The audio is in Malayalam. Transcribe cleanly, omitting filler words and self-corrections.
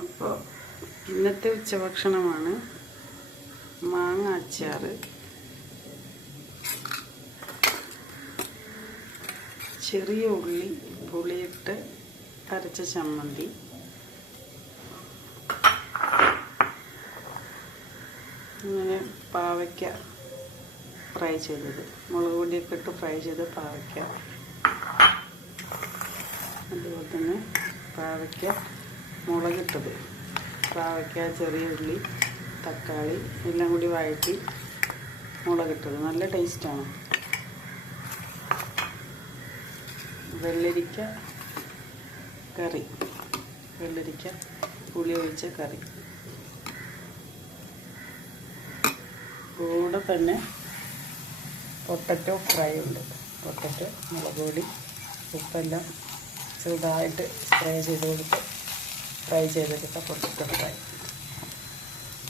അപ്പോൾ ഇന്നത്തെ ഉച്ചഭക്ഷണമാണ് മാങ്ങ അച്ചാർ, ചെറിയ ഉള്ളി പുളിയിട്ട് അരച്ച ചമ്മന്തി, അങ്ങനെ പാവയ്ക്ക ഫ്രൈ ചെയ്തത്, മുളക് പൊടിയൊക്കെ ഇട്ട് ഫ്രൈ ചെയ്ത് പാവയ്ക്ക, അതുപോലെ തന്നെ പാവയ്ക്ക മുളകിട്ടത്, പാവയ്ക്ക, ചെറിയ ഉള്ളി, തക്കാളി എല്ലാം കൂടി വഴറ്റി മുളകിട്ടത്, നല്ല ടേസ്റ്റാണ്. വെള്ളരിക്ക കറി, വെള്ളരിക്ക പുളി ഒഴിച്ച കറി, കൂടെ തന്നെ പൊട്ടറ്റോ ഫ്രൈ ഉണ്ട്. പൊട്ടറ്റോ മുളക് പൊടി ഉപ്പെല്ലാം ചെറുതായിട്ട് സ്പ്രേ ചെയ്ത് കൊടുത്ത് ഫ്രൈ ചെയ്തെടുത്ത പൊട്ടറ്റോ ഫ്രൈ.